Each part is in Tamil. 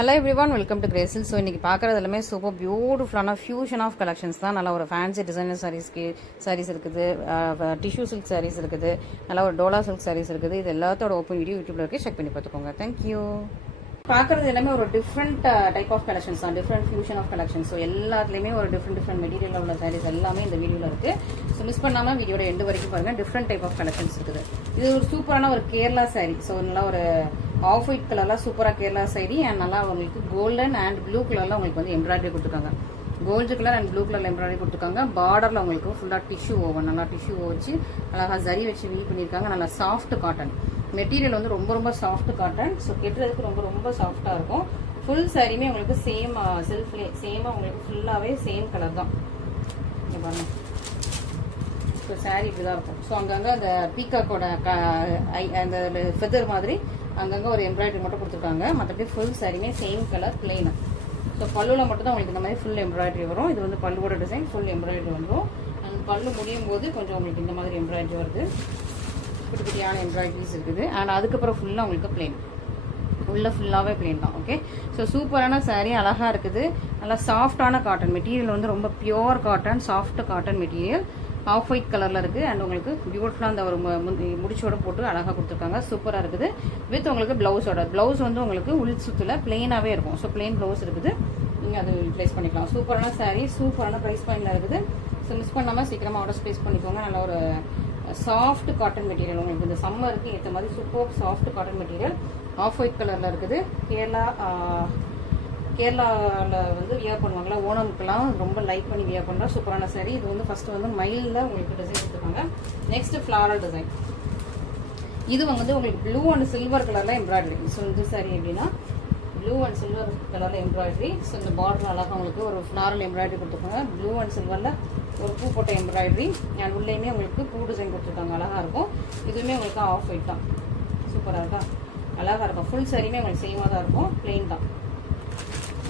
Hello everyone, welcome to Grasil. So இன்னைக்கு பார்க்குறது எல்லாமே சூப்பர் பியூட்டிஃபுல்லான ஃபியூஷன் ஆஃப் கலெக்ஷன்ஸ் தான். நல்லா ஒரு ஃபேன்சி டிசைனர் சாரீஸ் இருக்குது, டிஷ்யூ சில்க் சாரீஸ் இருக்குது, நல்லா ஒரு டோலா சில்க் சாரீஸ் இருக்குது. இது எல்லாத்தோட ஓப்பன் வீடியோ யூடியூப்ல இருக்கு, செக் பண்ணி பார்த்துக்கோங்க. தேங்க்யூ. பார்க்குறது எல்லாமே ஒரு டிஃப்ரெண்ட் டைப் ஆஃப் கலெக்ஷன்ஸ் தான், different fusion of collection. So எல்லாத்துலேயுமே ஒரு டிஃப்ரெண்ட் மெட்டீரியல் உள்ள சாரீஸ் எல்லாமே இந்த வீடியோவில் இருக்குது. ஸோ மிஸ் பண்ணாமல் வீடியோட எண்டு வரைக்கும் பாருங்கள். டிஃப்ரெண்ட் டைப் ஆஃப் கலெக்ஷன்ஸ் இருக்குது. இது ஒரு சூப்பரான ஒரு கேரளா சாரீ. ஸோ நல்லா ஒரு ஆஃப் ஒயிட் கலர்ல சூப்பராக கேரளா சாரீ அண்ட் நல்லா உங்களுக்கு கோல்டன் அண்ட் ப்ளூ கலர்ல உங்களுக்கு வந்து எம்ப்ராய்டரி கொடுத்துருக்காங்க. கோல்டு கலர் அண்ட் ப்ளூ கலர்ல எம்ப்ராய்டரி கொடுத்துருக்காங்க. பார்டர்ல உங்களுக்கு ஃபுல்லாக டிஷ்யூ ஓவன், நல்லா டிஷ்யூ வச்சு அழகா ஜரி வச்சு வீல் பண்ணியிருக்காங்க. நல்லா சாஃப்ட் காட்டன் மெட்டீரியல் வந்து ரொம்ப சாஃப்ட் காட்டன். ஸோ கெட்டுறதுக்கு ரொம்ப சாஃப்டா இருக்கும். ஃபுல் சாரியுமே உங்களுக்கு சேம் செல்ஃப்லே சேமா உங்களுக்கு ஃபுல்லாவே சேம் கலர் தான். இங்க பாருங்க. ஸோ சாரி இப்படிதான் இருக்கும். ஸோ அங்கங்க அந்த பீகாக்கோட அந்த ஃபெதர் மாதிரி அங்கங்க ஒரு எம்ப்ராய்டரி மட்டும் கொடுத்துருக்காங்க. மற்றபடி ஃபுல் சாரியுமே சேம் கலர் பிளெயின். ஸோ பல்லுல மட்டும் தான் உங்களுக்கு இந்த மாதிரி ஃபுல் எம்ப்ராய்டரி வரும். இது வந்து பல்லுவோட டிசைன் ஃபுல் எம்ப்ராய்டரி வந்துடும். அண்ட் பல்லு முடியும் போது கொஞ்சம் உங்களுக்கு இந்த மாதிரி எம்ப்ராய்டரி வருது. குட்டி குட்டியான எம்ப்ராய்டரிஸ் இருக்குது. அண்ட் அதுக்கப்புறம் ஃபுல்லாக உங்களுக்கு பிளெயின், உள்ள ஃபுல்லாகவே பிளெயின் தான். ஓகே, ஸோ சூப்பரான சாரீ, அழகாக இருக்குது. நல்லா சாஃப்டான காட்டன் மெட்டீரியல் வந்து ரொம்ப pure cotton, soft cotton material. Off white கலரில் இருக்குது. அண்ட் உங்களுக்கு பியூட்டிஃபுல்லாக அந்த ஒரு முடிச்சோட போட்டு அழகாக கொடுத்துருக்காங்க. சூப்பராக இருக்குது. வித் உங்களுக்கு ப்ளவுஸோட ப்ளவுஸ் வந்து உங்களுக்கு உள் சுற்றுல பிளெயினாகவே இருக்கும். ஸோ பிளெயின் ப்ளவுஸ் இருக்குது. நீங்கள் அது ரிப்ளேஸ் பண்ணிக்கலாம். சூப்பரான சாரீ, சூப்பரான ப்ரைஸ் பாயிண்டில் இருக்குது. ஸோ மிஸ் பண்ணாமல் சீக்கிரமாக ஆர்டர் ஸ்பேஸ் பண்ணிக்கோங்க. நல்ல ஒரு சாஃப்ட் காட்டன் மெட்டீரியல் உங்களுக்கு இந்த சம்மருக்கு ஏற்ற மாதிரி super soft cotton material. Off white கலர்ல இருக்குது. கேரளாவில் வந்து வியர் பண்ணுவாங்களா ஓணம்க்குலாம், ரொம்ப லைக் பண்ணி வியர் பண்ணுற சூப்பரான சாரீ. இது வந்து ஃபர்ஸ்ட் வந்து மயிலில் உங்களுக்கு டிசைன் கொடுத்துருக்காங்க. Next floral design. இது வந்து உங்களுக்கு ப்ளூ அண்ட் சில்வர் கலர்ல எம்ப்ராய்டரி. ஸோ இந்த சாரீ எப்படின்னா ப்ளூ அண்ட் சில்வர் கலர்ல எம்ப்ராய்டரி. ஸோ இந்த பார்டர் அழகாக உங்களுக்கு ஒரு ஃப்ளாரல் எம்ப்ராய்டரி கொடுத்துருக்காங்க. ப்ளூ அண்ட் சில்வர்ல ஒரு பூ போட்ட எம்ப்ராய்டரி. அண்ட் உள்ளேயுமே உங்களுக்கு பூ டிசைன் கொடுத்துருக்காங்க. அழகா இருக்கும். இதுவுமே உங்களுக்கு ஆஃப் ஒயிட் தான். சூப்பராக இருக்கா, அழகா இருக்கும். ஃபுல் சாரியுமே உங்களுக்கு சேமாக தான் இருக்கும், பிளெயின் தான்.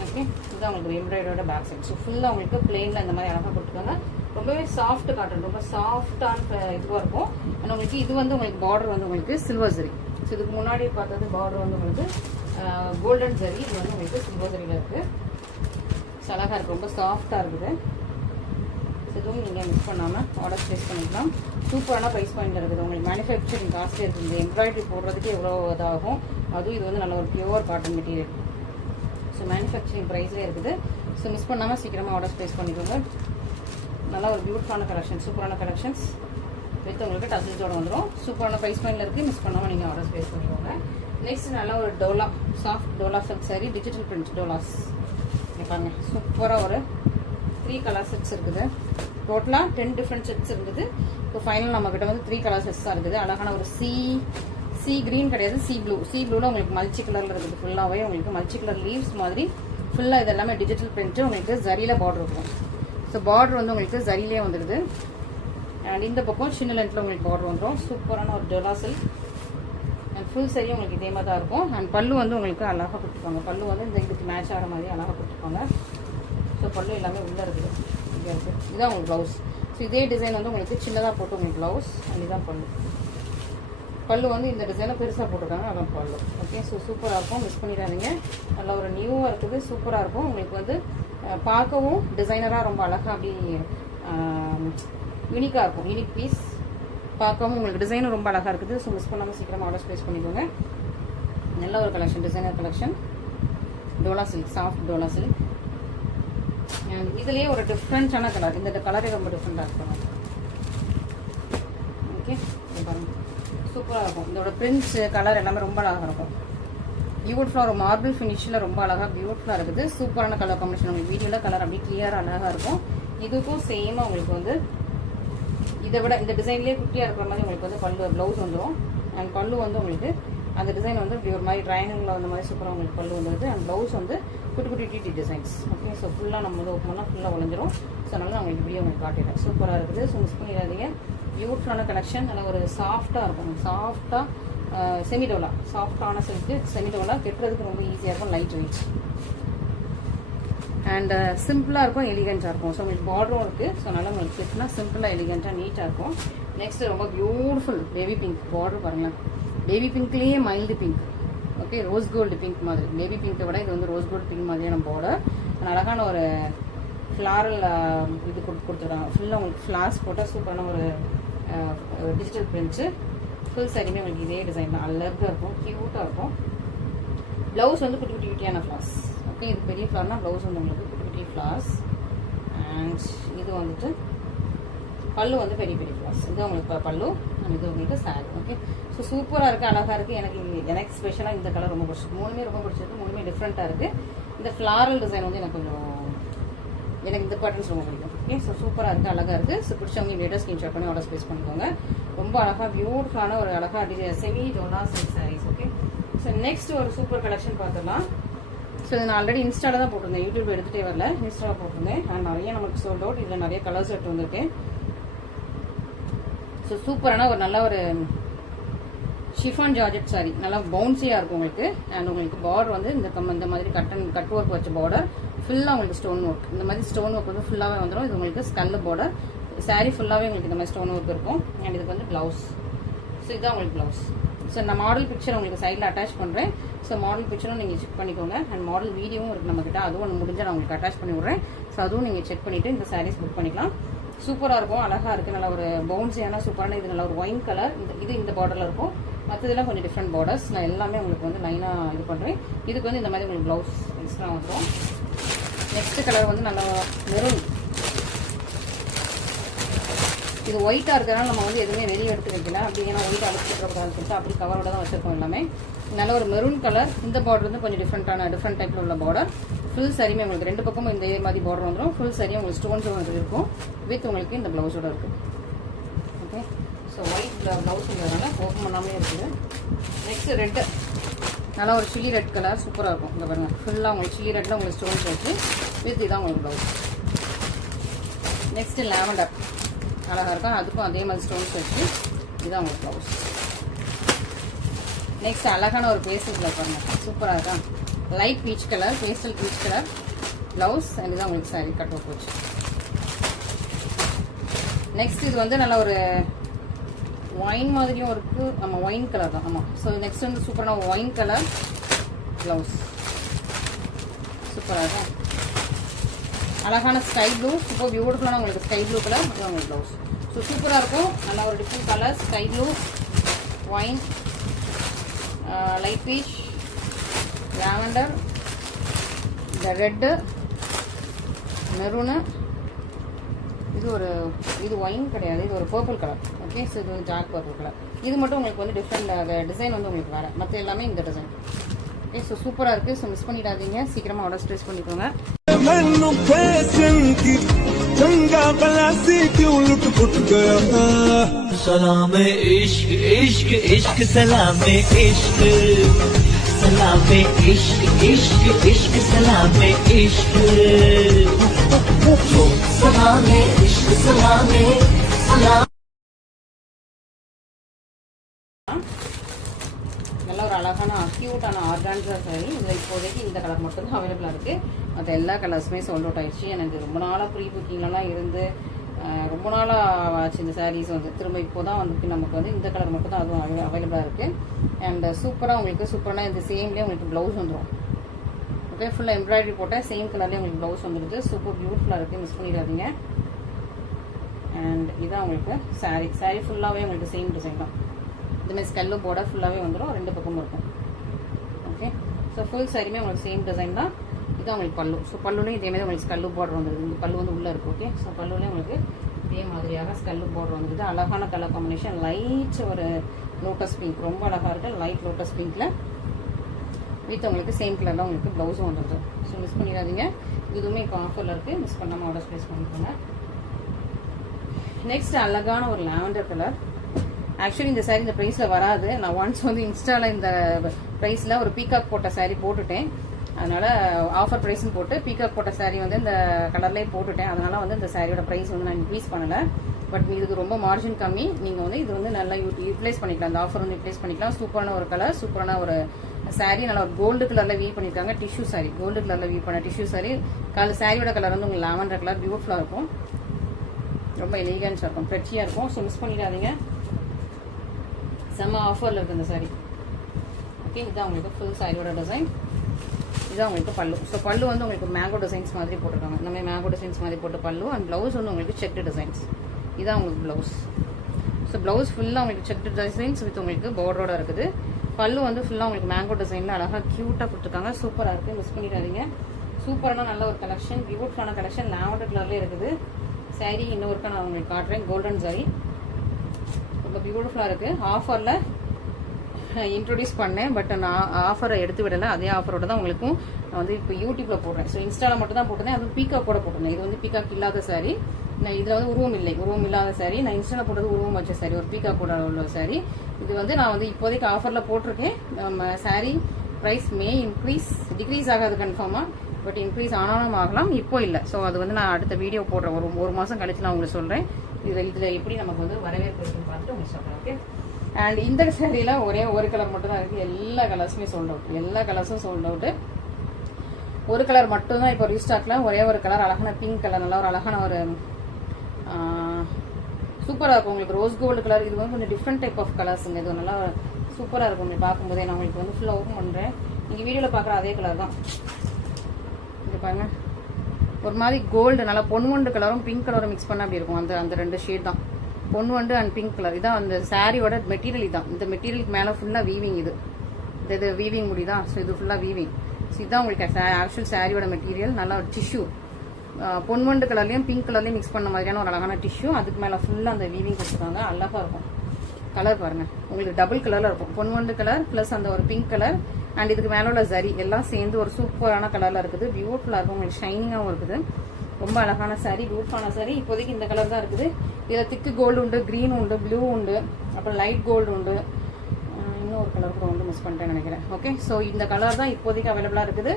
ஓகே, இதுதான் உங்களுக்கு எம்ப்ராய்டரியோட பேக் சைட். ஸோ ஃபுல்லாக உங்களுக்கு பிளெயினில் இந்த மாதிரி அழகாக கொடுத்துருக்காங்க. ரொம்பவே சாஃப்ட் காட்டன், ரொம்ப சாஃப்டான இதுவாக இருக்கும். அண்ட் உங்களுக்கு இது வந்து உங்களுக்கு பார்டர் வந்து உங்களுக்கு சில்வர் ஜரி. ஸோ இதுக்கு முன்னாடி பார்த்தது பார்டர் வந்து உங்களுக்கு கோல்டன் ஜரி. இது வந்து உங்களுக்கு சில்வர் ஜரியில் இருக்குது. ஸோ அழகாக இருக்குது, ரொம்ப சாஃப்டாக இருக்குது. இதுவும் நீங்கள் மிஸ் பண்ணாமல் ஆர்டர் ப்ளேஸ் பண்ணிக்கலாம். சூப்பரான ப்ரைஸ் பாயிண்ட் இருக்குது. உங்களுக்கு மேனுஃபேக்சரிங் காஸ்ட்லி இருக்குது. இந்த எம்ப்ராய்டரி போடுறதுக்கு எவ்வளோ இதாகும். அதுவும் இது வந்து நல்ல ஒரு pure cotton material. So manufacturing ப்ரைஸ்லேயே இருக்குது. ஸோ மிஸ் பண்ணாமல் சீக்கிரமாக ஆர்டர் ப்ளேஸ் பண்ணிக்கோங்க. நல்லா ஒரு பியூட்டிஃபுல்லான கலெக்ஷன், சூப்பரான கலெக்ஷன்ஸ் வித் உங்களுக்கு டசில்ஸோட வந்துடும். சூப்பரான ப்ரைஸ் பாயிண்டில் இருக்குது. மிஸ் பண்ணாமல் நீங்கள் ஆர்டர் ப்ளேஸ் பண்ணிக்கோங்க. நெக்ஸ்ட் நல்லா ஒரு Dola, soft Dola silk sorry, digital print dolas. பாருங்க, சூப்பராக ஒரு 3 கலர் செட்ஸ் இருக்குது. டோட்டலாக 10 டிஃப்ரெண்ட் செட்ஸ் இருக்குது. இப்போ ஃபைனல் நம்மக்கிட்ட வந்து 3 கலர் செட்ஸ் தான் இருக்குது. அழகான ஒரு சி கிரீன் கிடையாது, சி ப்ளூவில் உங்களுக்கு மல்டி கலரில் இருக்குது. ஃபுல்லாகவே உங்களுக்கு மல்டி கலர் லீவ்ஸ் மாதிரி ஃபுல்லாக இது எல்லாமே டிஜிட்டல் பிரிண்ட்டு. உங்களுக்கு ஜரியில் பார்டர் இருக்கும். ஸோ பார்டர் வந்து உங்களுக்கு ஜரியிலே வந்துடுது. அண்ட் இந்த பக்கம் சின்ன லென்த்தில் உங்களுக்கு பார்டர் வந்துடும். சூப்பரான ஒரு டோலா சில்க். அண்ட் ஃபுல் சரியும் உங்களுக்கு இதே மாதிரி தான் இருக்கும். அண்ட் பல்லு வந்து உங்களுக்கு அழகாக கொடுத்துருப்பாங்க. பல்லு வந்து இந்த இதுக்கு மேட்ச் ஆகிற மாதிரி அழகாக கொடுத்துருப்பாங்க. ஸோ பல்லு எல்லாமே உள்ளே இருக்குது. இங்கே இருக்குது. இதுதான் உங்களுக்கு ப்ளவுஸ். ஸோ இதே டிசைன் வந்து உங்களுக்கு சின்னதாக போட்டு உங்களுக்கு ப்ளவுஸ். அண்ட் இதுதான் பல்லு. பல்லு வந்து இந்த டிசைனில் பெருசாக போட்டிருக்காங்க. அதான் பல்லு. ஓகே, ஸோ சூப்பராக இருக்கும், மிஸ் பண்ணிடாதீங்க. நல்ல ஒரு நியூவாக இருக்குது, சூப்பராக இருக்கும். உங்களுக்கு வந்து பார்க்கவும் டிசைனராக ரொம்ப அழகாக அப்படி யூனிக்காக இருக்கும். யூனிக் பீஸ் பார்க்கவும் உங்களுக்கு டிசைனும் ரொம்ப அழகாக இருக்குது. ஸோ மிஸ் பண்ணாமல் சீக்கிரமாக ஆர்டர் ப்ளேஸ் பண்ணிக்கோங்க. நல்ல ஒரு collection, designer collection. Dola silk, soft Dola silk. And இதுலேயே ஒரு டிஃப்ரெண்ட்டான கலர். இந்த கலரே ரொம்ப டிஃப்ரெண்ட்டாக இருக்கும். ஓகே, பாருங்க, சூப்பராக இருக்கும். இதோட பிரிண்ட்ஸ் கலர் எல்லாமே ரொம்ப அழகாக இருக்கும். பியூட்டிஃபுல்லாக ஒரு மார்பிள் ஃபினிஷில் ரொம்ப அழகாக பியூட்டிஃபுல்லாக இருக்குது. சூப்பரான கலர் காம்பினேஷன். உங்களுக்கு வீடியோவில் கலர் அப்படியே கிளியராக அழகாக இருக்கும். இதுக்கும் சேமாக உங்களுக்கு வந்து இதை விட இந்த டிசைன்லேயே குட்டியாக இருக்கிற மாதிரி உங்களுக்கு வந்து பல்லு ப்ளவுஸ் வந்துடும். அண்ட் பல்லு வந்து உங்களுக்கு அந்த டிசைன் வந்து இப்படி ஒரு மாதிரி ட்ரையாங்கிளில் வந்த மாதிரி சூப்பராக உங்களுக்கு பல்லு வந்துடுது. அண்ட் ப்ளவுஸ் வந்து குட்டி குட்டி டிடி டிசைன்ஸ். ஓகே, ஸோ ஃபுல்லாக நம்ம வந்து ஓப்பன் பண்ணால் ஃபுல்லாக உழைஞ்சிரும். ஸோ அதனால நான் உங்களுக்கு வீடியோ உங்களுக்கு காட்டிடுறேன். சூப்பராக இருக்குது. ஸோ மிஸ் பண்ணிடாதீங்க. பியூட்டிஃபுல்லான கலெக்ஷன். நல்லா ஒரு சாஃப்டாக இருக்கும். சாஃப்டாக செமிடோலா, சாஃப்டான சில்க்கு செமிடோலா. கெட்டுறதுக்கு ரொம்ப ஈஸியாக இருக்கும், லைட் வெயிட். அண்ட் சிம்பிளாக இருக்கும், எலிகெண்ட்டாக இருக்கும். ஸோ உங்களுக்கு பார்டரும் இருக்குது. ஸோ நல்லா உங்களுக்கு கெட்டுனா சிம்பிளாக எலிகெண்ட்டாக நீட்டாக இருக்கும். நெக்ஸ்ட் ரொம்ப பியூட்டிஃபுல் பேபி பிங்க் பார்டர் பாருங்களேன். பேபி பிங்க்லேயே mild pink. Okay, rose gold pink மாதிரி. பேபி பிங்கை விட இது வந்து ரோஸ் ரோஸ் கோல்ட் பிங்க் மாதிரியான பார்டர். அழகான ஒரு ஃப்ளாரல் இது கொடுத்துருக்காங்க. ஃபுல்லாக உங்களுக்கு ஃப்ளார்ஸ் போட்டால் சூப்பரான ஒரு டிஜிட்டல் பிரிண்ட்ஸு. ஃபுல் சாரியுமே உங்களுக்கு இதே டிசைன் தான். அழகாக இருக்கும், க்யூட்டாக இருக்கும். ப்ளவுஸ் வந்து குட்டி குட்டியான ஃப்ளார்ஸ். ஓகே, இது பெரிய ஃப்ளார்னா ப்ளவுஸ் வந்து உங்களுக்கு குட்டி குட்டி ஃப்ளார்ஸ். அண்ட் இது வந்துட்டு பல்லு வந்து பெரிய பெரிய ஃப்ளார்ஸ். இது உங்களுக்கு பல்லு, அண்ட் இது உங்களுக்கு சாரி. ஓகே, ஸோ சூப்பராக இருக்குது, அழகாக இருக்குது. எனக்கு ஸ்பெஷலாக இந்த கலர் ரொம்ப பிடிச்சிருக்கு. மூணுமே ரொம்ப பிடிச்சிருக்கு, மூணுமே டிஃப்ரெண்ட்டாக இருக்குது. இந்த ஃப்ளாரல் டிசைன் வந்து எனக்கு இந்த பேட்டர்ன்ஸ் ரொம்ப பிடிக்கும். ஓகே, ஸோ சூப்பராக இருக்குது, அழகாக இருக்குது. ஸோ பிடிச்சவங்க இமீடியட்டாக ஸ்கிரீன்ஷாட் பண்ணி ஆர்டர் ப்ளேஸ் பண்ணிக்கோங்க. ரொம்ப அழகாக பியூட்டிஃபுல்லான ஒரு அழகாக செமி டோனா silk sarees. Okay, so next ஒரு சூப்பர் கலெக்ஷன் பார்த்துடலாம். ஸோ இது நான் ஆல்ரெடி இன்ஸ்டாவில் தான் போட்டிருந்தேன், யூடியூப் எடுத்துகிட்டே வரல, இன்ஸ்டாவில் போட்டிருந்தேன். அண்ட் நிறைய நமக்கு சோல்ட் அவுட். இதில் நிறைய கலர்ஸ் எடுத்து வந்திருக்கு. ஸோ சூப்பரான ஒரு நல்ல ஒரு ஷிஃபான் ஜார்ஜெட் சாரி, நல்லா பவுன்சியாக இருக்கும் உங்களுக்கு. அண்ட் உங்களுக்கு பார்டர் வந்து இந்த மாதிரி கட் ஒர்க் வச்ச பார்டர், ஃபுல்லாக உங்களுக்கு ஸ்டோன் ஒர்க். இந்த மாதிரி ஸ்டோன் ஒர்க் வந்து ஃபுல்லாகவே வந்துடும். இது உங்களுக்கு ஸ்கல் பார்டர். சாரி ஃபுல்லாகவே உங்களுக்கு இந்த மாதிரி ஸ்டோன் ஒர்க் இருக்கும். அண்ட் இதுக்கு வந்து ப்ளவுஸ். ஸோ இதுதான் உங்களுக்கு ப்ளவுஸ். ஸோ நான் மாடல் பிக்சர் உங்களுக்கு சைடில் அட்டாச் பண்ணுறேன். ஸோ மாடல் பிக்சரும் நீங்கள் செக் பண்ணிக்கோங்க. அண்ட் மாடல் வீடியோவும் இருக்குது நம்மக்கிட்ட, அதுவும் ஒன்று முடிஞ்சால் நான் உங்களுக்கு அட்டாச் பண்ணி விட்றேன். ஸோ அதுவும் நீங்கள் செக் பண்ணிவிட்டு இந்த சாரீஸ் புக் பண்ணிக்கலாம். சூப்பராக இருக்கும், அழகாக இருக்குது. நல்லா ஒரு பவுன்ஸியான சூப்பரான இது நல்ல ஒரு ஒயின் கலர். இந்த பார்டரில் இருக்கும். மற்றதெல்லாம் கொஞ்சம் டிஃப்ரெண்ட் பார்டர்ஸ். நான் எல்லாமே உங்களுக்கு வந்து லைனாக இது பண்ணுறேன். இதுக்கு வந்து இந்த மாதிரி உங்களுக்கு ப்ளவுஸ் எக்ஸ்ட்ரா வந்துடும். நெக்ஸ்ட் கலர் வந்து நல்லா மெரூன். இது ஒயிட்டாக இருக்கிறனால நம்ம வந்து எதுவுமே வெளியே எடுத்து வைக்கல. அப்படி ஏன்னா ஒயிட் அழைச்சிட்டு சொல்லிட்டு அப்படி கவரோட தான் வச்சிருக்கோம் எல்லாமே. நல்ல ஒரு மெரூன் கலர். இந்த பார்டர் வந்து கொஞ்சம் டிஃப்ரெண்ட் டைப்பில் உள்ள பார்டர். ஃபுல் சரியுமே உங்களுக்கு ரெண்டு பக்கமும் இந்த மாதிரி பார்டர் வந்துடும். ஃபுல் சரியாக உங்களுக்கு ஸ்டோன்ஸும் இருக்கும். வித் உங்களுக்கு இந்த ப்ளவுஸோட இருக்குது. ஓகே, ஸோ ஒயிட் ப்ளவுஸுங்கிறதுனால ஓப்பன் பண்ணாமே இருக்குது. நெக்ஸ்ட் ரெட்டு, நல்லா ஒரு சில்லி ரெட் கலர், சூப்பராக இருக்கும். இந்த பாருங்கள், ஃபுல்லாக உங்களுக்கு சில்லி ரெட்டில் உங்களுக்கு ஸ்டோன்ஸ் வச்சு வித் இதான் உங்களுக்கு ப்ளவுஸ். நெக்ஸ்ட்டு லாவெண்டர், அழகாக இருக்கும். அதுக்கும் அதே மாதிரி ஸ்டோன்ஸ் வச்சு இதுதான் உங்களுக்கு ப்ளவுஸ். நெக்ஸ்ட் அழகான ஒரு பேஸ்டல் கலர் பாருங்கள், சூப்பராக இருக்கா. Light peach colour, pastel peach colour blouse. And இதுதான் உங்களுக்கு சாரி கட் ஒர்க் வச்சு. நெக்ஸ்ட் இது வந்து நல்ல ஒரு ஒயின் மாதிரியும் இருக்குது. ஆமாம், ஒயின் கலர் தான். ஆமாம், ஸோ நெக்ஸ்ட் வந்து சூப்பரான ஒயின் கலர் ப்ளவுஸ். சூப்பராக இருக்கும், அழகான ஸ்கை ப்ளூ. சூப்பர் பியூட்டிஃபுல்லான உங்களுக்கு ஸ்கை ப்ளூ கலர் உங்களுக்கு ப்ளவுஸ். ஸோ சூப்பராக இருக்கும். நல்லா ஒரு different colour, sky blue, wine, light beach, lavender, இந்த ரெட்டு, மெரூனு. இது ஒயின் கிடையாது, இது ஒரு பர்பிள் கலர். ஓகே, ஸோ இது டார்க் பர்பிள் கலர். இது மட்டும் உங்களுக்கு வந்து டிஃப்ரெண்ட் டிசைன் வந்து உங்களுக்கு வேறு, மற்ற எல்லாமே இந்த டிசைன். ஓகே, ஸோ சூப்பராக இருக்குது. ஸோ மிஸ் பண்ணிடாதீங்க, சீக்கிரமாக ஆர்டர் ப்ளேஸ் பண்ணிக்கோங்க. सलामे इश्क इश्क इश्क सलामे इश्क सलामे इश्क इश्क इश्क सलामे इश्क सलामे इश्क सलामे सलाम. நல்ல ஒரு அழகான கியூட்டான ஆர்கான்ஸா சாரி. இதில் இப்போதைக்கு இந்த கலர் மட்டும்தான் அவைலபிளாக இருக்குது. மற்ற எல்லா கலர்ஸுமே சோல்ட் அவுட் ஆயிடுச்சு. எனக்கு ரொம்ப நாளாக ப்ரீ புக்கிங்லாம் இருந்து ரொம்ப நாளாக ஆச்சு இந்த சாரீஸ் வந்து. திரும்ப இப்போ தான் வந்துட்டு நமக்கு வந்து இந்த கலர் மட்டும் தான் அதுவும் அவைலபிளாக இருக்குது. அண்ட் சூப்பராக உங்களுக்கு சூப்பரான இந்த சேம்லேயே உங்களுக்கு ப்ளவுஸ் வந்துடும். ஓகே, ஃபுல்லாக எம்ப்ராய்டரி போட்டால் சேம் கலர்லேயே உங்களுக்கு ப்ளவுஸ் வந்துடுது. சூப்பர் பியூட்டிஃபுல்லாக இருக்குது, மிஸ் பண்ணிடாதீங்க. அண்ட் இதான் உங்களுக்கு சாரீ ஃபுல்லாகவே உங்களுக்கு சேம் டிசைன் தான். இதுமாதிரி ஸ்கல்லு பார்டர் ஃபுல்லாகவே வந்துடும், ரெண்டு பக்கமும் இருக்கும். ஓகே, ஸோ ஃபுல் சாரியுமே உங்களுக்கு சேம் டிசைன் தான். இதுதான் உங்களுக்கு பல்லு. ஸோ பல்லுலேயும் இதேமாதிரி உங்களுக்கு ஸ்கல்லு பார்டர் வந்துடுது. இந்த பல்லு வந்து உள்ளே இருக்குது. ஓகே, ஸோ பல்லுலேயும் உங்களுக்கு இதே மாதிரியாக ஸ்கல்லு பார்டர் வந்துடுது. அழகான கலர் காம்பினேஷன், லைட் ஒரு லோட்டஸ் பிங்க், ரொம்ப அழகாக இருக்குது. லைட் லோட்டஸ் பிங்க்கில் வித் உங்களுக்கு சேம் கலரில் உங்களுக்கு ப்ளவுஸும் வந்துடுது. ஸோ மிஸ் பண்ணிடாதீங்க, இதுவுமே இப்போ ஆஃபரில் இருக்குது, மிஸ் பண்ணாமல் ஆர்டர் ப்ளேஸ் பண்ணிக்கோங்க. நெக்ஸ்ட் அழகான ஒரு லாவெண்டர் கலர். ஆக்சுவலி இந்த சாரீ இந்த ப்ரைஸில் வராது. நான் ஒன்ஸ் வந்து இன்ஸ்டாவில் இந்த ப்ரைஸில் ஒரு பீகாக் போட்ட சாரீ போட்டுட்டேன். அதனால் ஆஃபர் ப்ரைஸ்னு போட்டு பீகாக் போட்ட சாரீ வந்து இந்த கலர்லேயே போட்டுட்டேன். அதனால் வந்து இந்த சாரியோட ப்ரைஸ் வந்து நான் இன்க்ரீஸ் பண்ணலை. பட் இதுக்கு ரொம்ப மார்ஜின் கம்மி. நீங்கள் வந்து இது வந்து நல்லா யூட்டிலைஸ் பண்ணிக்கலாம். இந்த ஆஃபர் வந்து யூட்டிலைஸ் பண்ணிக்கலாம். சூப்பரான ஒரு கலர், சூப்பரான ஒரு சாரீ. நல்லா ஒரு கோல்டு கலரில் வீவ் பண்ணியிருக்காங்க. டிஷ்யூ சாரீ, கோல்டு கலரில் வீவ் பண்ண டிஷ்யூ சாரீ. சாரியோட கலர் வந்து உங்களுக்கு லாவெண்டர் கலர், பியூட்டிஃபுல்லாக இருக்கும், ரொம்ப எலிகன்ஸாக இருக்கும், ஃப்ரெஷ்ஷியாக இருக்கும். ஸோ மிஸ் பண்ணிடாதீங்க, செம்ம ஆஃபரில் இருக்குது இந்த சாரீ. ஓகே, இதுதான் உங்களுக்கு ஃபுல் சாரியோட டிசைன். இது இதுதான் உங்களுக்கு பல்லு. ஸோ பல்லு வந்து உங்களுக்கு மேங்கோ டிசைன்ஸ் மாதிரி போட்டிருக்காங்க. இந்த மாதிரி மேங்கோ டிசைன்ஸ் மாதிரி போட்டு பல்லு. அண்ட் ப்ளவுஸ் வந்து உங்களுக்கு செக்டு டிசைன்ஸ். இதான் உங்களுக்கு ப்ளவுஸ். ஸோ ப்ளவுஸ் ஃபுல்லாக உங்களுக்கு செக்டு டிசைன்ஸ் வித் உங்களுக்கு பார்டரோட இருக்குது. பல்லு வந்து ஃபுல்லாக உங்களுக்கு மேங்கோ டிசைனில் அழகாக க்யூட்டாக கொடுத்துருக்காங்க. சூப்பராக இருக்குது, மிஸ் பண்ணிடாதீங்க. சூப்பரான நல்ல ஒரு கலெக்ஷன், பியூட்டிஃபுல்லான கலெக்ஷன். லாவெண்டர் கலர்லேயே இருக்குது. சாரீ இன்னொருக்கா நான் உங்களுக்கு காட்டுறேன். கோல்டன் சாரீ ரொம்ப பியூட்டிஃபுல்லாக இருக்குது. ஆஃபரில் இன்ட்ரோடியூஸ் பண்ணேன், பட் நான் ஆஃபரை எடுத்து விடலை. அதே ஆஃபரோட தான் உங்களுக்கும் நான் வந்து இப்போ யூடியூப்பில் போடுறேன். ஸோ இன்ஸ்டாவில் மட்டும் தான் போட்டிருந்தேன். அதுவும் பீக்காக் கூட போட்டிருந்தேன். இது வந்து பீக்காக் இல்லாத சாரீ. நான் இதில் வந்து உருவம் இல்லை, உருவம் இல்லாத சாரீ. நான் இன்ஸ்டாவில் போட்டது உருவம் வச்ச சாரீ, ஒரு பீக்காக் கூட உள்ள சாரீ. இது வந்து நான் வந்து இப்போதைக்கு ஆஃபரில் போட்டிருக்கேன். நம்ம சாரீ ப்ரைஸ் மே டிக்ரீஸ் ஆகாது கன்ஃபார்மாக, பட் இன்க்ரீஸ் ஆனாலும் ஆகலாம், இப்போ இல்லை. ஸோ அது வந்து நான் அடுத்த வீடியோ போடுறேன். ஒரு மாதம் கழிச்சு நான் உங்களுக்கு சொல்கிறேன். இதில் எப்படி நமக்கு வந்து வரவேற்பு இருக்குன்னு பார்த்துட்டு உங்களுக்கு சொல்கிறேன். ஓகே. அண்ட் இந்த சாரீல ஒரே ஒரு கலர் மட்டும் தான் இருக்குது. எல்லா கலர்ஸுமே சோல்ட் அவுட். எல்லா கலர்ஸும் சோல்ட் அவுட்டு. ஒரு கலர் மட்டும் தான் இப்போ ரீஸ்டாக்ல. ஒரே ஒரு கலர் அழகான பிங்க் கலர், நல்லா ஒரு அழகான ஒரு சூப்பராக இருக்கும் உங்களுக்கு. Rose gold colour. இது வந்து கொஞ்சம் டிஃப்ரெண்ட் டைப் ஆஃப் கலர்ஸுங்க. இது நல்லா சூப்பராக இருக்கும் உங்களுக்கு பார்க்கும்போதே. நான் உங்களுக்கு வந்து ஃபுல்லாக ஓப்பன் பண்ணுறேன். நீங்கள் வீடியோவில் பார்க்குற அதே கலர் தான். இது பாருங்க, ஒரு மாதிரி கோல்டு நல்லா பொன்வண்டு கலரும் பிங்க் கலரும் மிக்ஸ் பண்ண அப்படி இருக்கும். அந்த ரெண்டு ஷேட் தான், பொன்வண்டு அண்ட் பிங்க் கலர். இதான் அந்த சாரியோட மெட்டீரியல். இதான் இந்த மெட்டீரியலுக்கு மேலே ஃபுல்லாக வீவிங். இது வீவிங் முடியுதா? ஸோ இது ஃபுல்லாக வீவிங். ஸோ இதுதான் உங்களுக்கு ஆக்சுவல் சாரியோட மெட்டீரியல். நல்லா ஒரு டிஷ்யூ, பொன்வண்டு கலர்லையும் பிங்க் கலர்லையும் மிக்ஸ் பண்ண மாதிரியான ஒரு அழகான டிஷ்யூ. அதுக்கு மேலே ஃபுல்லாக அந்த வீவிங் கொடுத்துருக்காங்க. அழகாக இருக்கும். கலர் பாருங்க, உங்களுக்கு டபுள் கலரில் இருக்கும். பொன்வண்டு கலர் ப்ளஸ் அந்த ஒரு பிங்க் கலர் அண்ட் இதுக்கு மேலே உள்ள ஜரி எல்லாம் சேர்ந்து ஒரு சூப்பரான கலரில் இருக்குது. பியூட்டிஃபுல்லாக இருக்கும், உங்களுக்கு ஷைனிங்காகவும் இருக்குது. ரொம்ப அழகான சாரீ, பியூட்டிஃபுல்லான சாரீ. இப்போதைக்கு இந்த கலர் தான் இருக்குது. இதில் திக்கு கோல்டு உண்டு, க்ரீன் உண்டு, ப்ளூ உண்டு, அப்புறம் லைட் கோல்டு உண்டு, இன்னொரு கலர் கூட வந்து மிஸ் பண்ணிட்டேன்னு நினைக்கிறேன். ஓகே. ஸோ இந்த கலர் தான் இப்போதைக்கு அவைலபிளாக இருக்குது.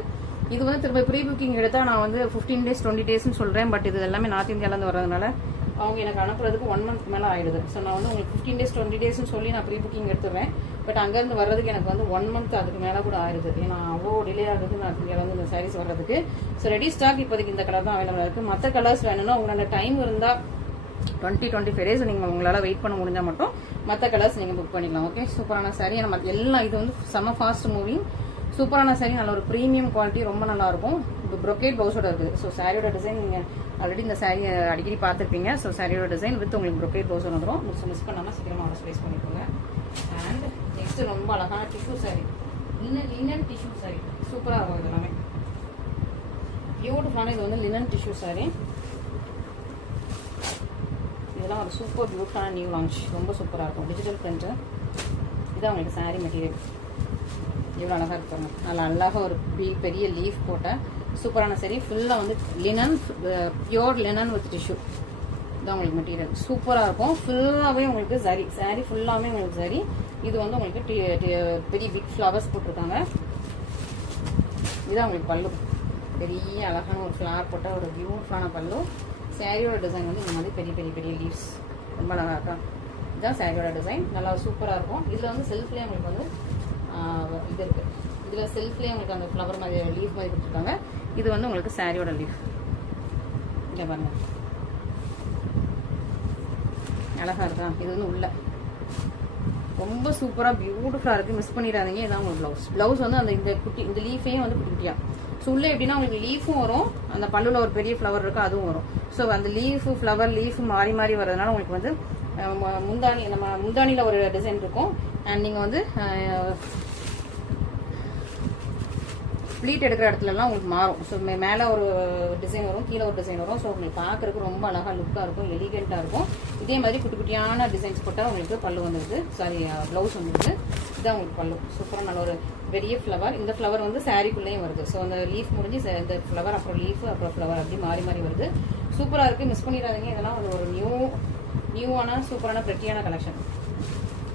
இது வந்து திரும்ப ப்ரீ புக்கிங் எடுத்தால் நான் வந்து 15 days 20 daysன்னு சொல்கிறேன். பட் இது எல்லாமே நார்த் இந்தியாவிலேருந்து வரதுனால அவங்க எனக்கு அனுப்புறதுக்கு 1 month மேலே ஆயிடுது. ஸோ நான் வந்து உங்களுக்கு 15 days 20 daysன்னு சொல்லி நான் ப்ரீ புக்கிங் எடுத்துருவேன். பட் அங்கேருந்து வர்றதுக்கு எனக்கு வந்து 1 month அதுக்கு மேலே கூட ஆயிடுது. ஏன்னா அவ்வளோ டிலே ஆகுது நார்த் இந்தியாவிலேருந்து இந்த சாரீஸ் வர்றதுக்கு. ஸோ ரெடி ஸ்டாக் இப்போதைக்கு இந்த கலர் தான் அவைலபிளாக இருக்குது. மற்ற கலர்ஸ் வேணும்னா உங்களோட டைம் இருந்தால் 20-25 days நீங்கள் உங்களால் வெயிட் பண்ண முடிஞ்சால் மட்டும் மற்ற கலர்ஸ் நீங்கள் புக் பண்ணிக்கலாம். ஓகே. சூப்பரான சாரீ. நம்ம எல்லாம் இது வந்து செம்ம ஃபாஸ்ட் மூவிங் சூப்பரான சாரீ. நல்ல ஒரு ப்ரீமியம் குவாலிட்டி, ரொம்ப நல்லா இருக்கும். இப்போ ப்ரொக்கேட் ப்ளவுஸோட இருக்குது. ஸோ சாரியோட டிசைன் நீங்கள் ஆல்ரெடி இந்த சாரீ அடிக்கடி பார்த்துருப்பீங்க. ஸோ சாரியோட டிசைன் வித் உங்களுக்கு ப்ரொக்கேட் ப்ளவுஸ் வந்துடும். மிஸ் பண்ணாமல் சீக்கிரமாக ஆர்டர் ப்ளேஸ் பண்ணிக்கோங்க. அண்ட் நெக்ஸ்ட் ரொம்ப அழகான tissue sari, linen tissue sari. சூப்பராக இருக்கும். இது எல்லாமே பியூட்டிஃபுல்லான. இது வந்து லினன் டிஷ்யூ சாரீ. இதெல்லாம் ஒரு சூப்பர் பியூட்டிஃபுல்லான நியூ லான்ச். ரொம்ப சூப்பராக இருக்கும். Digital print. இதான் உங்களுக்கு சாரீ மெட்டீரியல். இவ்வளோ அழகாக இருப்பாங்க. நல்லா அழகாக ஒரு பெரிய லீஃப் போட்ட சூப்பரான சாரீ. ஃபுல்லாக வந்து linen, pure linen with tissue. இதான் உங்களுக்கு மெட்டீரியல். சூப்பராக இருக்கும். ஃபுல்லாகவே உங்களுக்கு சாரீ ஃபுல்லாகவே உங்களுக்கு சாரீ. இது வந்து உங்களுக்கு பெரிய பிக் ஃப்ளவர்ஸ் போட்டிருக்காங்க. இதுதான் உங்களுக்கு பல்லு. பெரிய அழகான ஒரு ஃப்ளவர் போட்ட ஒரு பியூட்டிஃபுல்லான பல்லு. சாரியோட டிசைன் வந்து இந்த மாதிரி பெரிய லீவ்ஸ் ரொம்ப அழகாக இருக்கா. இதுதான் சாரியோட டிசைன். நல்லா சூப்பராக இருக்கும். இதில் வந்து செல்ஃப்லேயே உங்களுக்கு வந்து இது இருக்குது. இதில் செல்ஃப்லேயே உங்களுக்கு அந்த ஃப்ளவர் மாதிரி லீஃப் மாதிரி கொடுத்துருக்காங்க. இது வந்து உங்களுக்கு சாரியோட லீஃப். இதை பாருங்க, அழகாக இருக்கா. இது வந்து உள்ள ரொம்ப சூப்பராக பியூட்டிஃபுல்லாக இருக்குது. மிஸ் பண்ணிடாதீங்க. இதான் உங்களுக்கு ப்ளவுஸ் வந்து அந்த இந்த லீஃபையும் வந்து குட்டியா. ஸோ உள்ள எப்படின்னா உங்களுக்கு லீஃபும் வரும், அந்த பல்லுல ஒரு பெரிய ஃப்ளவர் இருக்கும், அதுவும் வரும். ஸோ அந்த ஃப்ளவர் லீஃப் மாறி வரதுனால உங்களுக்கு வந்து முந்தானியில் ஒரு டிசைன் இருக்கும். அண்ட் நீங்கள் வந்து ப்ளீட் எடுக்கிற இடத்துலலாம் உங்களுக்கு மாறும். ஸோ மேலே ஒரு டிசைன் வரும், கீழே ஒரு டிசைன் வரும். ஸோ உங்களுக்கு பார்க்குறதுக்கு ரொம்ப அழகாக லுக்காக இருக்கும், எலிகெண்ட்டாக இருக்கும். இதே மாதிரி குட்டியான டிசைன்ஸ் போட்டால் உங்களுக்கு பல்லு வந்துடுது, ப்ளவுஸ் வந்துடுது. இதுதான் உங்களுக்கு பல்லு. சூப்பராக நல்ல ஒரு பெரிய ஃப்ளவர். இந்த ஃப்ளவர் வந்து சாரீக்குள்ளேயும் வருது. ஸோ அந்த லீஃப் முடிஞ்சு இந்த ஃப்ளவர், அப்புறம் லீஃப், அப்புறம் ஃப்ளவர் அப்படி மாறி வருது. சூப்பராக இருக்குது. மிஸ் பண்ணிடாதீங்க. இதெல்லாம் வந்து ஒரு நியூவான சூப்பரான பிரெட்டியான கலெக்ஷன்.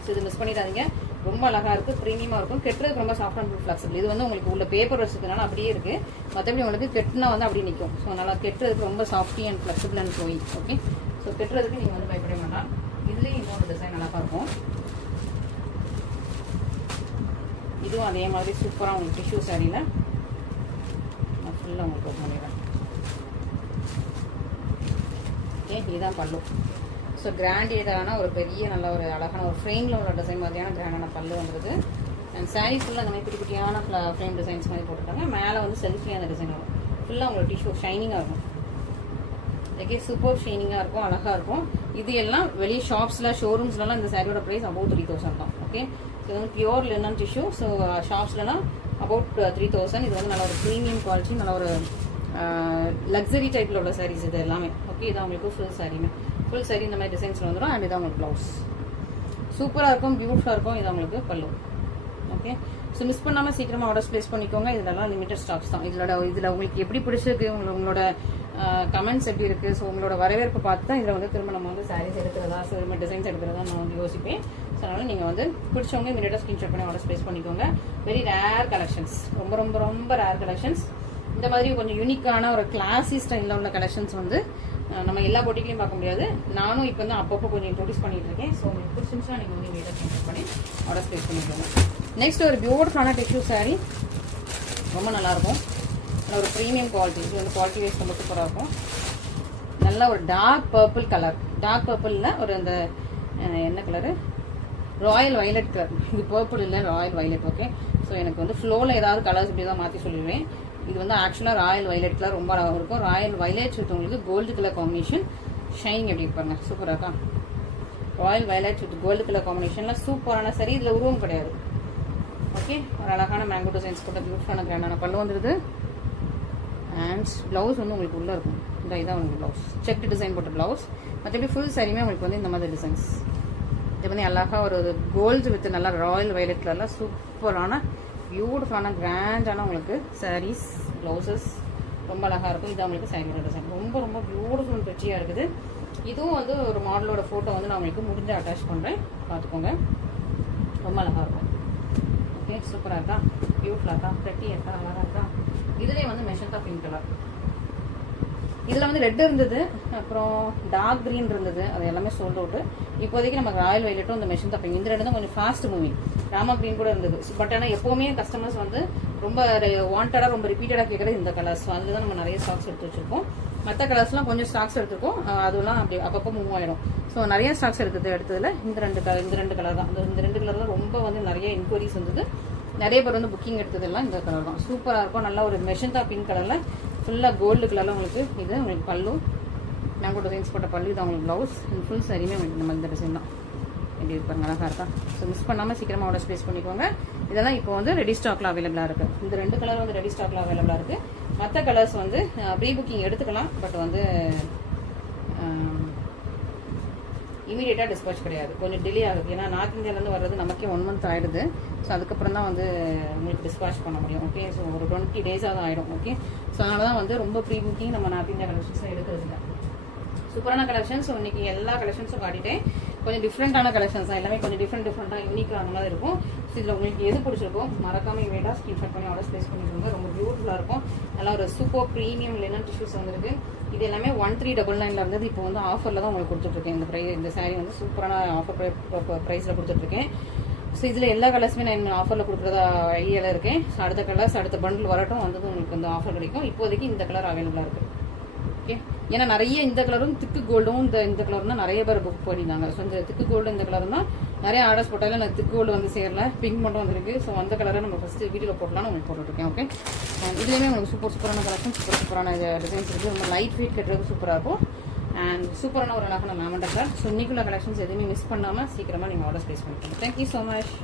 ஸோ இது மிஸ் பண்ணிடாதீங்க. ரொம்ப அழகாக இருக்குது, ப்ரீமியமாக இருக்கும். கெட்டுறதுக்கு ரொம்ப சாஃப்ட் அண்ட் ஃப்ளெக்சிபிள். இது வந்து உங்களுக்கு உள்ள பேப்பர் வச்சதுனால அப்படியே இருக்குது. மற்றபடி உங்களுக்கு கெட்டுனா வந்து அப்படியே நிற்கும். ஸோ நல்லா கெட்டுறதுக்கு ரொம்ப softy and flexible and flowy. Okay. So கெட்டுறதுக்கு நீங்கள் வந்து பயப்பட வேண்டாம். இதுலேயும் இன்னொரு டிசைன் நல்லா இருக்கும். இதுவும் அதே மாதிரி சூப்பராக உங்களுக்கு டிஷ்யூ சாரியில் நான் ஃபுல்லாக உங்களுக்கு ஓப்பன் பண்ணிடுறேன். ஓகே. இதுதான் பல்லு. ஸோ கிராண்டியடான ஒரு பெரிய நல்ல ஒரு அழகான ஒரு ஃப்ரேமில் உள்ள டிசைன் மாதிரியான கிராண்டான பல்லு வந்துடுது. அண்ட் சாரீ ஃபுல்லாக அந்த மாதிரி குட்டி குட்டியான ஃப்ரேம் டிசைன்ஸ் மாதிரி போட்டுருக்காங்க. மேலே வந்து செல்ஃப்லேயே அந்த டிசைன் வரும். ஃபுல்லாக உங்களுக்கு டிஷ்யூ ஷைனிங்காக இருக்கும். ஓகே, சூப்பர் ஷைனிங்காக இருக்கும், அழகாக இருக்கும். இது எல்லாம் வெளியே ஷாப்ஸில் ஷோரூம்ஸ்லாம் இந்த சாரியோட ப்ரைஸ் அபவுட் 3000 தான். ஓகே, இது வந்து பியூர் லினன் டிஷ்யூ. ஸோ ஷாப்ஸ்லாம் அபவுட் 3000. இது வந்து நல்ல ஒரு ப்ரீமியம் குவாலிட்டி, நல்ல ஒரு லக்ஸரி டைப்பில் உள்ள சாரீஸ் இது எல்லாமே. ஓகே, இது அவங்களுக்கு ஃபுல் சாரியுமே ஃபுல் சாரி இந்த மாதிரி டிசைன்ஸில் வந்துடும். அண்ட் இது அவங்களுக்கு ப்ளவுஸ் சூப்பராக இருக்கும், பியூட்டிஃபுல்லாக இருக்கும். இது அவங்களுக்கு பல்லு. ஓகே, ஸோ மிஸ் பண்ணாமல் சீக்கிரமாக ஆர்டர்ஸ் ப்ளேஸ் பண்ணிக்கோங்க. இதெல்லாம் லிமிடெட் ஸ்டாக்ஸ் தான். இதில் உங்களுக்கு எப்படி பிடிச்சிருக்கு, உங்களோட கமெண்ட்ஸ் எப்படி இருக்குது, ஸோ உங்களோட வரவேற்பு பார்த்து தான் இதில் வந்து திரும்ப நம்ம வந்து சாரீஸ் எடுக்கிறதா, ஸோ இது மாதிரி டிசைன்ஸ் எடுக்கிறதா நான் வந்து யோசிப்பேன். ஸோ அதனால் நீங்கள் வந்து பிடிச்சவங்க இமீடியட்டாக ஸ்க்ரீன்ஷாட் பண்ணி ஆர்டர்ஸ் ப்ளேஸ் பண்ணிக்கோங்க. வெரி ரேர் கலெக்ஷன்ஸ், ரொம்ப ரொம்ப ரொம்ப ரேர் கலெக்ஷன்ஸ். இந்த மாதிரி கொஞ்சம் யூனிக்கான ஒரு கிளாசி ஸ்டைலில் உள்ள கலெக்ஷன்ஸ் வந்து நம்ம எல்லா போட்டிகளையும் பார்க்க முடியாது. நானும் இப்போ வந்து அப்பப்போ கொஞ்சம் இன்ட்ரோடியூஸ் பண்ணிட்டு இருக்கேன். ஸோ உங்களுக்கு பிடிச்சிருந்துச்சுன்னா நீங்கள் வந்து இமீடியட்டாக ஸ்க்ரீன்ஷாட் பண்ணி ஆர்டர்ஸ் ப்ளேஸ் பண்ணிக்கோங்க. நெக்ஸ்ட் ஒரு பியூட்டிஃபுல்லான டிஷ்யூ சாரீ, ரொம்ப நல்லாயிருக்கும். நல்ல ஒரு ப்ரீமியம் குவாலிட்டி. இது வந்து குவாலிட்டி வைஸ் ரொம்ப சூப்பராக இருக்கும். நல்ல ஒரு டார்க் பர்பிள் கலர், டார்க் பர்பிளில் ஒரு அந்த என்ன கலரு, ராயல் வயலட் கலர். இது பர்பிள் இல்லை, ராயல் வயலட். ஓகே, ஸோ எனக்கு வந்து ஃப்ளோவில் ஏதாவது கலர்ஸ் இப்படி தான் மாற்றி சொல்லிடுவேன். இது வந்து ஆக்சுவலாக ராயல் வயலட் கலர் ரொம்ப அழகாக இருக்கும். ராயல் வயலட் வித் உங்களுக்கு கோல்டு கலர் காம்பினேஷன். ஷைனிங் எப்படி இருப்பாங்க, சூப்பராக இருக்கா. Royal violet with gold colour காம்பினேஷனில் சூப்பரான சரி. இதில் உருவம் கிடையாது. ஓகே, ஒரு அழகான மேங்கோ டிசைன்ஸ் போட்ட பியூட்டிஃபுல்லான கிராண்டான பல்லு வந்துடுது. அண்ட் ப்ளவுஸ் வந்து உங்களுக்கு உள்ளே இருக்கும். இதான் உங்களுக்கு ப்ளவுஸ், செக் டிசைன் போட்ட ப்ளவுஸ். மற்றபடி ஃபுல் சாரியுமே உங்களுக்கு வந்து இந்த மாதிரி டிசைன்ஸ். இது வந்து அழகாக ஒரு கோல்டு வித் நல்லா ராயல் வயலட் கலரில் சூப்பரான பியூட்டிஃபுல்லான கிராண்டான உங்களுக்கு சாரீஸ், ப்ளவுசஸ் ரொம்ப அழகாக இருக்கும். இது அவங்களுக்கு சாரியோட டிசைன் ரொம்ப ரொம்ப பியூட்டிஃபுல் பிரிச்சியாக இருக்குது. இதுவும் வந்து ஒரு மாடலோட ஃபோட்டோ வந்து நான் உங்களுக்கு முடிஞ்ச அட்டாச் பண்ணுறேன், பார்த்துக்கோங்க. ரொம்ப அழகாக இருக்கும். ஓகே, சூப்பராக இருக்கா, பியூட்டிஃபுல்லாக இருக்கா, ப்ரெட்டியாக இருக்கா, அழகாக இருக்கா. இதுலேயே வந்து மெஷந்தா பிங்க் கலர். இதில் வந்து ரெட் இருந்தது, அப்புறம் டார்க் க்ரீன் இருந்தது. அது எல்லாமே சோல்ட் அவுட்டு. இப்போதைக்கு நமக்கு ராயல் வயலட்டும் இந்த மெஷந்தா பிங்க், இந்த ரெண்டு தான் கொஞ்சம் ஃபாஸ்ட் மூவிங். ராமா க்ரீன் கூட இருந்தது. பட் ஆனால் எப்போவுமே கஸ்டமர்ஸ் வந்து ரொம்ப வாண்டடாக ரொம்ப ரிப்பீட்டடாக கேட்குறது இந்த கலர்ஸ். அதில் தான் நம்ம நிறைய ஸ்டாக்ஸ் எடுத்து வச்சிருக்கோம். மற்ற கலர்ஸ்லாம் கொஞ்சம் ஸ்டாக்ஸ் எடுத்துருக்கோம், அதெல்லாம் அப்படி அப்பப்போ மூவ் ஆகிடும். ஸோ நிறைய ஸ்டாக்ஸ் எடுத்ததில் இந்த ரெண்டு கலர் தான். இந்த ரெண்டு கலர் தான் ரொம்ப வந்து நிறைய என்கொயரிஸ் வந்தது. நிறைய பேர் வந்து புக்கிங் எடுத்ததெல்லாம் இந்த கலர் தான். சூப்பராக இருக்கும். நல்லா ஒரு மெஷந்தா பிங்க் கலரில் ஃபுல்லாக கோல்டு கலரில் உங்களுக்கு. இது உங்களுக்கு பல்லு, மேங்கோ டிசைன்ஸ் போட்ட பல்லு. இது உங்களுக்கு ப்ளவுஸ். ஃபுல் சாரியுமே உங்களுக்கு நம்ம இந்த டிசைன் தான். எப்படி இருப்பாங்க, அழகாக இருக்கா. ஸோ மிஸ் பண்ணாமல் சீக்கிரமாக ஆர்டர் ப்ளேஸ் பண்ணிக்கோங்க. இதெல்லாம் இப்போ வந்து ரெடி ஸ்டாக்ல அவைலபிளாக இருக்குது. இந்த ரெண்டு கலர் வந்து ரெடி ஸ்டாக்ல அவைலபிளாக இருக்குது. மற்ற கலர்ஸ் வந்து ப்ரீ புக்கிங் எடுத்துக்கலாம். பட் வந்து இமீடியட்டாக டிஸ்பேச் கிடையாது, கொஞ்சம் டிலே ஆகுது. ஏன்னா நார்த் இந்தியாவிலேருந்து வர்றது நமக்கே 1 month ஆகிடுது. ஸோ அதுக்கப்புறம் தான் வந்து உங்களுக்கு டிஸ்பேச் பண்ண முடியும். ஓகே, ஸோ ஒரு 20 days தான் ஆகிடும். ஓகே, ஸோ அதனால தான் வந்து ரொம்ப ப்ரீ புக்கிங் நம்ம நார்த் இந்தியா கலெக்ஷன்ஸில் எடுக்கிறது இல்லை. சூப்பரான கலெக்ஷன்ஸ். ஸோ இன்னைக்கு எல்லா கலெக்ஷன்ஸும் காட்டிட்டேன். கொஞ்சம் டிஃப்ரெண்டான கலெக்ஷன்ஸ் தான், எல்லாமே கொஞ்சம் டிஃப்ரெண்டாக யூனிக்காக அந்த மாதிரி இருக்கும். ஸோ இதில் உங்களுக்கு எது பிடிச்சிருக்கோ மறக்காம இமீடியட்டாக ஸ்க்ரீன்ஷாட் பண்ணி ஆர்டர் ப்ளேஸ் பண்ணிக்கோங்க. ரொம்ப பியூட்டிஃபுல்லாக இருக்கும். நல்லா ஒரு சூப்பர் ப்ரீமியம் லினன் டிஷ்யூஸ் வந்துருக்கு. இது எல்லாமே 1399 இருந்தது. இப்போ வந்து ஆஃபரில் தான் உங்களுக்கு கொடுத்துட்ருக்கேன். இந்த சாரீ வந்து சூப்பரான ஆஃபர் ப்ரைஸில் கொடுத்துட்ருக்கேன். ஸோ இதில் எல்லா கலர்ஸுமே நான் ஆஃபரில் கொடுக்குறதா ஐடியாவில் இருக்கேன். ஸோ அடுத்த கலர்ஸ் அடுத்த பண்டில் வரட்டும், வந்தது உங்களுக்கு இந்த ஆஃபர் கிடைக்கும். இப்போதைக்கு இந்த கலர் அவைலபிளாக இருக்குது. ஓகே, ஏன்னா நிறைய இந்த கலரும் திக்கு கோல்டும் இந்த கலரும் தான் நிறைய பேர் புக் பண்ணியிருந்தாங்க. ஸோ இந்த திக்கு கோல்டு இந்த கலரும் தான் நிறைய ஆர்டர்ஸ் போட்டாலும் எனக்கு திக்கு கோல்டு வந்து சேரல, பிங்க் மட்டும் வந்துருக்கு. ஸோ அந்த கலரை நம்ம ஃபஸ்ட்டு வீடியோவில் போட்டலாம்னு உங்களுக்கு போட்டுருக்கேன். ஓகே, இதுலேயுமே உங்களுக்கு சூப்பரான கலெக்ஷன், சூப்பரான டிசைன்ஸ் இருக்குது. ரொம்ப லைட் வெயிட் கட்டுறது சூப்பராக இருக்கும். அண்ட் சூப்பரான ஒரு அழகான லாவெண்டர் கலர். ஸோ இன்னைக்குள்ள கலெக்ஷன்ஸ் எதுவுமே மிஸ் பண்ணாமல் சீக்கிரமாக நீங்கள் ஆர்டர்ஸ் ப்ளேஸ் பண்ணிக்கோங்க. Thank you so much.